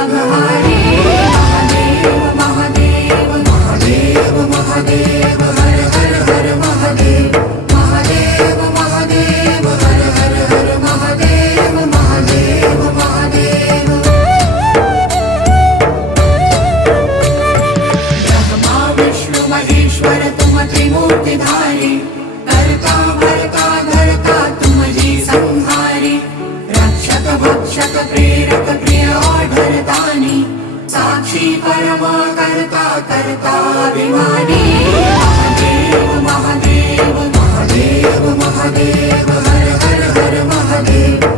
विघ्नराघहारी महादेव महादेव महादेव महादेव हर हर हर महादेव महादेव महादेव हर हर हर महादेव महादेव महादेव ब्रह्मा विष्णु महेश्वर तुम त्रिमूर्तिधारी करता भरता धरता तुम जी संहारी रक्षक भक्षक प्रेरक प्रिय आढरतानी साक्षी परमा करता करता अभिमानी महादेव महादेव महादेव महादेव हर हर हर महादेव